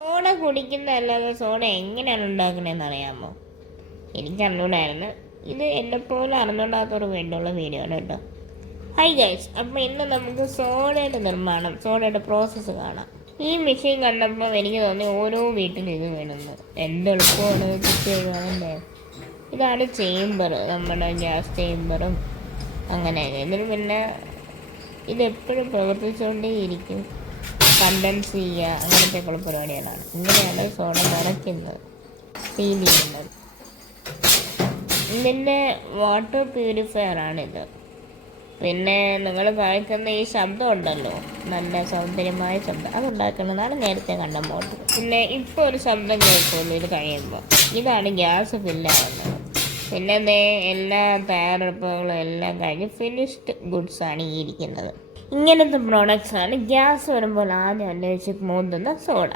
Soda കുടിക്കുന്നതല്ലാതെ soda എങ്ങനെയാണ് ഉണ്ടാക്കണതെന്ന് അറിയാമോ? എനിക്ക് അറിഞ്ഞൂടായിരുന്നു. ഇത് എന്നെപ്പോലെ അറിഞ്ഞൂടാത്തൊരു വേണ്ടിയുള്ള വീഡിയോ ആണ് കേട്ടോ. ഹായ് ഗൈസ്, അപ്പോൾ ഇന്ന് നമുക്ക് സോഡയുടെ നിർമ്മാണം, സോഡയുടെ പ്രോസസ്സ് കാണാം. ഈ മെഷീൻ കണ്ടപ്പോൾ എനിക്ക് തോന്നി ഓരോ വീട്ടിലും ഇത് വേണമെന്ന്. എന്തെളുപ്പമാണ് കുത്തി ഒഴിവാണല്ലേ. ഇതാണ് ചേമ്പർ, നമ്മുടെ ഗ്യാസ് ചേമ്പറും അങ്ങനെ. ഇതിന് പിന്നെ ഇതെപ്പോഴും പ്രവർത്തിച്ചുകൊണ്ടേയിരിക്കും. കണ്ടൻസ് ചെയ്യുക അങ്ങനത്തെയൊക്കെയുള്ള പരിപാടികളാണ്. ഇങ്ങനെയാണ് സോഡ നിറയ്ക്കുന്നത്, സീൽ ചെയ്യുന്നത്. ഇതിൻ്റെ വാട്ടർ പ്യൂരിഫയർ ആണിത്. പിന്നെ നിങ്ങൾ കേൾക്കുന്ന ഈ ശബ്ദം ഉണ്ടല്ലോ, നല്ല സൗന്ദര്യമായ ശബ്ദം, അതുണ്ടാക്കുന്നതാണ് നേരത്തെ കണ്ട മോട്ടർ. പിന്നെ ഇപ്പോൾ ഒരു ശബ്ദം കേൾക്കുള്ളൂ ഇത് കഴിയുമ്പോൾ. ഇതാണ് ഗ്യാസ് ഫില്ലാവുന്നത്. പിന്നെ എല്ലാ തയ്യാറെടുപ്പുകളും എല്ലാം കഴിഞ്ഞ് ഫിനിഷ്ഡ് ഗുഡ്സാണ് ഈ ഇരിക്കുന്നത്. ഇങ്ങനത്തെ പ്രോഡക്റ്റ്സാണ് ഗ്യാസ് വരുമ്പോൾ ആദ്യം അന്വേഷിച്ച് മോന്തുന്ന സോഡ.